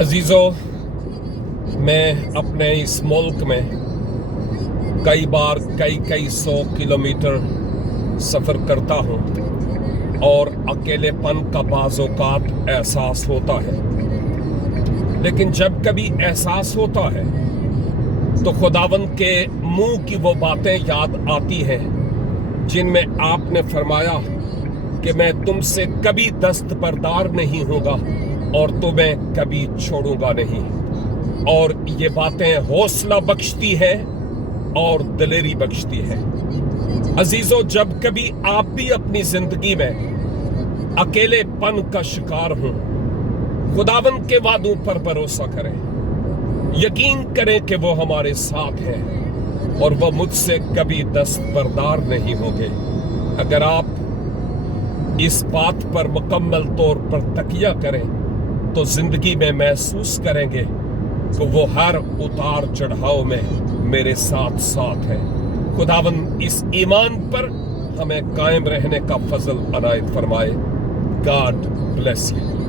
عزیزو، میں اپنے اس ملک میں کئی بار کئی سو کلومیٹر سفر کرتا ہوں اور اکیلے پن کا بعض اوقات احساس ہوتا ہے، لیکن جب کبھی احساس ہوتا ہے تو خداوند کے منہ کی وہ باتیں یاد آتی ہیں جن میں آپ نے فرمایا کہ میں تم سے کبھی دستبردار نہیں ہوگا اور تمہیں کبھی چھوڑوں گا نہیں، اور یہ باتیں حوصلہ بخشتی ہیں اور دلیری بخشتی ہیں۔ عزیزو، جب کبھی آپ بھی اپنی زندگی میں اکیلے پن کا شکار ہوں، خداوند کے وعدوں پر بھروسہ کریں، یقین کریں کہ وہ ہمارے ساتھ ہیں اور وہ مجھ سے کبھی دستبردار نہیں ہوں گے۔ اگر آپ اس بات پر مکمل طور پر تکیہ کریں تو زندگی میں محسوس کریں گے کہ وہ ہر اتار چڑھاؤ میں میرے ساتھ ساتھ ہے۔ خداوند اس ایمان پر ہمیں قائم رہنے کا فضل عنایت فرمائے۔ God bless you.